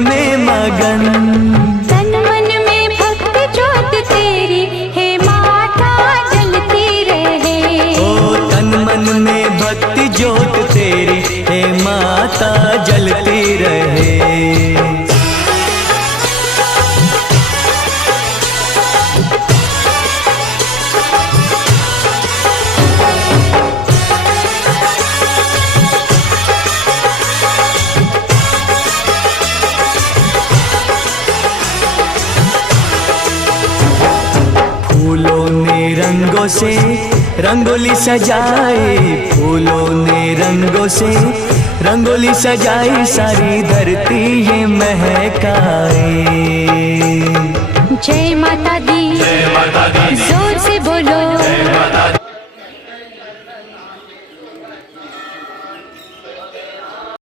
में मगन। तन मन में भक्ति ज्योत तेरी हे माता जलती रहे। ओ तन मन में भक्ति ज्योत तेरी हे माता जलती रहे। फूलों ने रंगों से रंगोली सजाई, फूलों ने रंगों से रंगोली सजाई, सारी धरती ये महकाए। जय माता दी, जय माता दी, जोर से